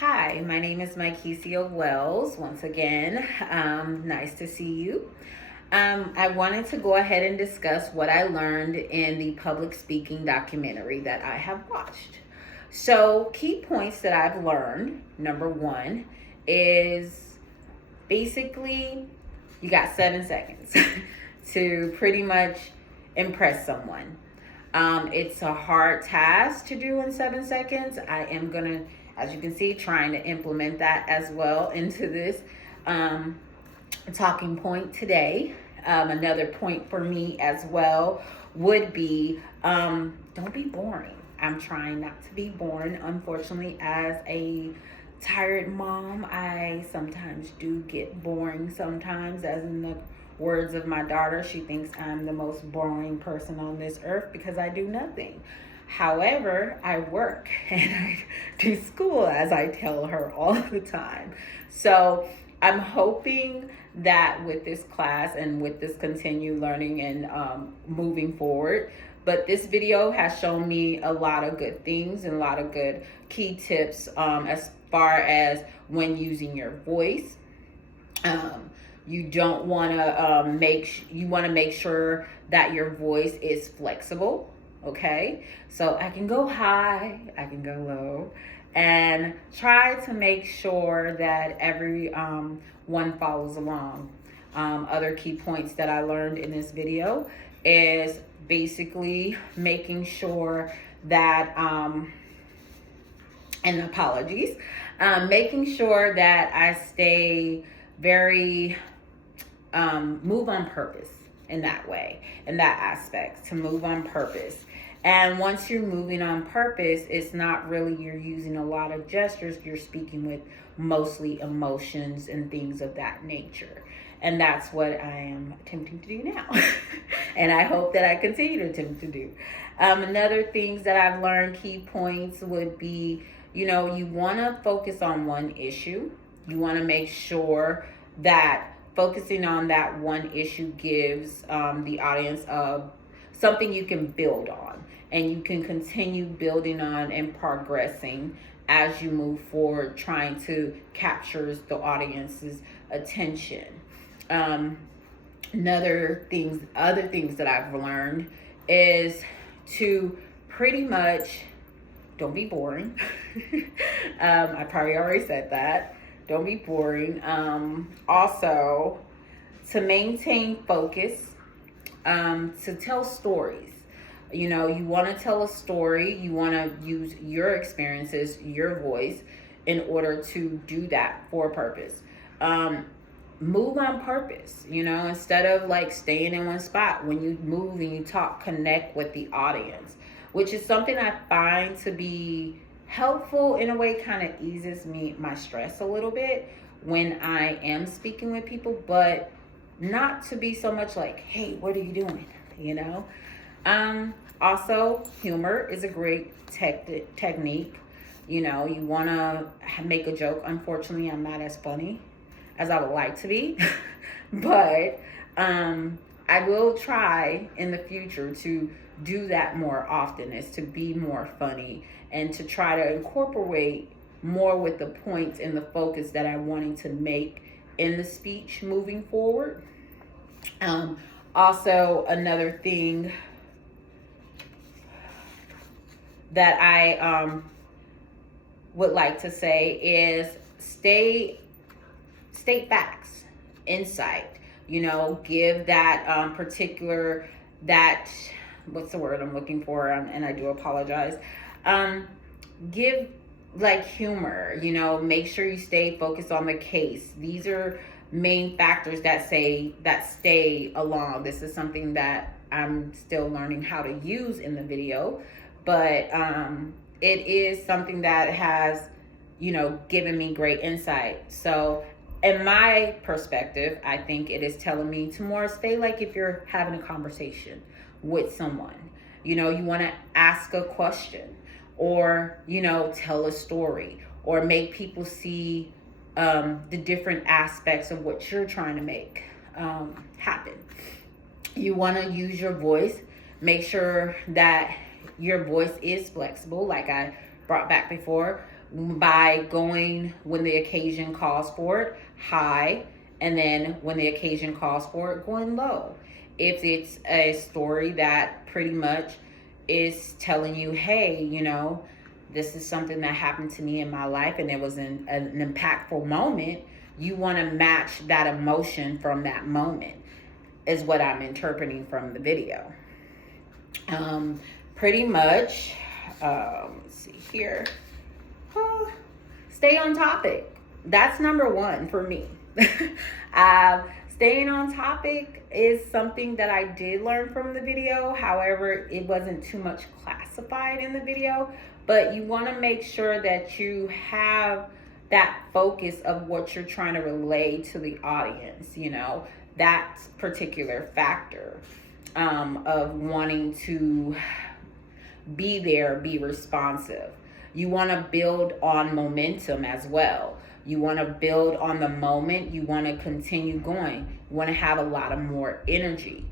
Hi, my name is Mykesia Wells. Once again, nice to see you. I wanted to go ahead and discuss what I learned in the public speaking documentary that I have watched. So, key points that I've learned number one is basically you got 7 seconds to pretty much impress someone. It's a hard task to do in 7 seconds. I am gonna, as you can see, trying to implement that as well into this um, talking point today. Another point for me as well would be don't be boring. I'm trying not to be boring. Unfortunately, as a tired mom, I sometimes do get boring sometimes, as in the words of my daughter, she thinks I'm the most boring person on this earth because I do nothing. However, I work and I do school, as I tell her all the time. So I'm hoping that with this class and with this continued learning and moving forward, but this video has shown me a lot of good things and a lot of good key tips as far as when using your voice. You don't want to you want to make sure that your voice is flexible. Okay, so I can go high, I can go low, and try to make sure that every one follows along. Other key points that I learned in this video is basically making sure that and apologies, making sure that I stay very move on purpose in that way, in that aspect, to move on purpose. And once you're moving on purpose, it's not really you're using a lot of gestures, you're speaking with mostly emotions and things of that nature. And that's what I am attempting to do now. And I hope that I continue to attempt to do. Another things that I've learned, key points would be, you want to focus on one issue. You want to make sure that focusing on that one issue gives the audience something you can build on, and you can continue building on and progressing as you move forward, trying to capture the audience's attention. Other things that I've learned is to pretty much don't be boring. I probably already said that. Don't be boring. Also, to maintain focus, to tell stories. You want to tell a story. You want to use your experiences, your voice, in order to do that for a purpose. Move on purpose, instead of like staying in one spot. When you move and you talk, connect with the audience, which is something I find to be helpful in a way, kind of eases my stress a little bit when I am speaking with people, but not to be so much like, hey, what are you doing? Also, humor is a great technique. You want to make a joke. Unfortunately, I'm not as funny as I would like to be, but I will try in the future to do that more often, is to be more funny and to try to incorporate more with the points and the focus that I'm wanting to make in the speech moving forward. Also, another thing that I would like to say is state facts, insight. Give that what's the word I'm looking for? And I do apologize. Give like humor. Make sure you stay focused on the case. These are main factors that stay along. This is something that I'm still learning how to use in the video, but it is something that has given me great insight. So in my perspective, I think it is telling me to more stay like if you're having a conversation with someone. You want to ask a question, or tell a story, or make people see the different aspects of what you're trying to make happen. You want to use your voice. Make sure that your voice is flexible, like I brought back before, by going, when the occasion calls for it, high, and then when the occasion calls for it, going low. If it's a story that pretty much is telling you, hey, this is something that happened to me in my life and it was an impactful moment, you want to match that emotion from that moment, is what I'm interpreting from the video. Pretty much, let's see here. Stay on topic. That's number one for me. Staying on topic is something that I did learn from the video. However, it wasn't too much classified in the video, but you want to make sure that you have that focus of what you're trying to relay to the audience, that particular factor of wanting to be there, be responsive. You want to build on momentum as well. You want to build on the moment. You want to continue going. You want to have a lot of more energy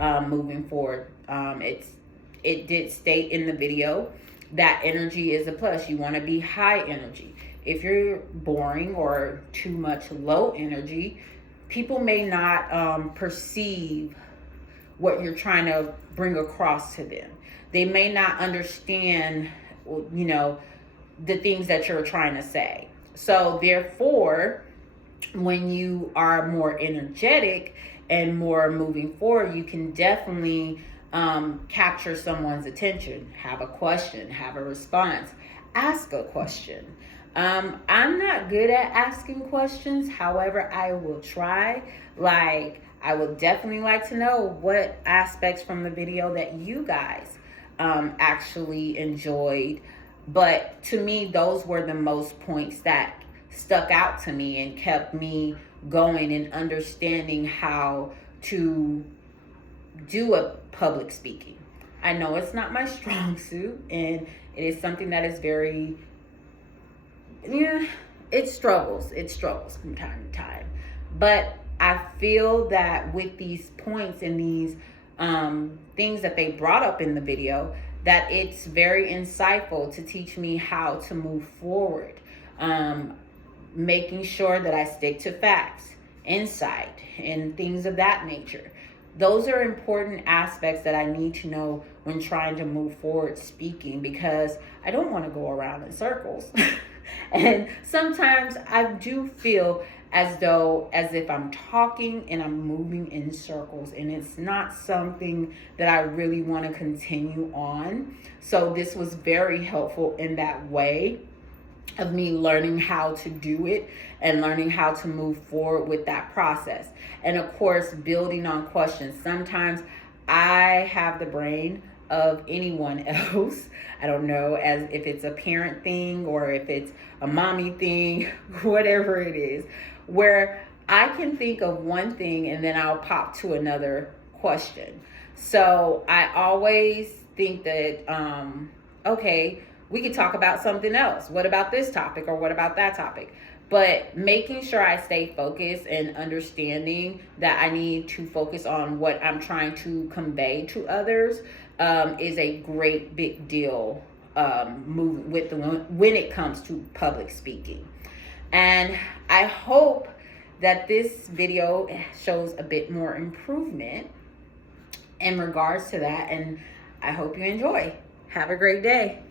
moving forward. It did state in the video that energy is a plus. You want to be high energy. If you're boring or too much low energy, people may not perceive what you're trying to bring across to them. They may not understand, the things that you're trying to say. So therefore, when you are more energetic and more moving forward, you can definitely capture someone's attention, have a question, have a response, ask a question. I'm not good at asking questions. However, I will try. I would definitely like to know what aspects from the video that you guys actually enjoyed. But to me, those were the most points that stuck out to me and kept me going and understanding how to do a public speaking. I know it's not my strong suit, and it is something that is very, it struggles from time to time. But I feel that with these points and these things that they brought up in the video, that it's very insightful to teach me how to move forward, making sure that I stick to facts, insight, and things of that nature. Those are important aspects that I need to know when trying to move forward speaking, because I don't want to go around in circles. And sometimes I do feel as if I'm talking and I'm moving in circles, and it's not something that I really want to continue on. So this was very helpful in that way of me learning how to do it and learning how to move forward with that process. And of course, building on questions. Sometimes I have the brain of anyone else. I don't know as if it's a parent thing or if it's a mommy thing, whatever it is, where I can think of one thing and then I'll pop to another question. So I always think that, okay, we could talk about something else. What about this topic or what about that topic? But making sure I stay focused and understanding that I need to focus on what I'm trying to convey to others is a great big deal when it comes to public speaking. And I hope that this video shows a bit more improvement in regards to that. And I hope you enjoy. Have a great day.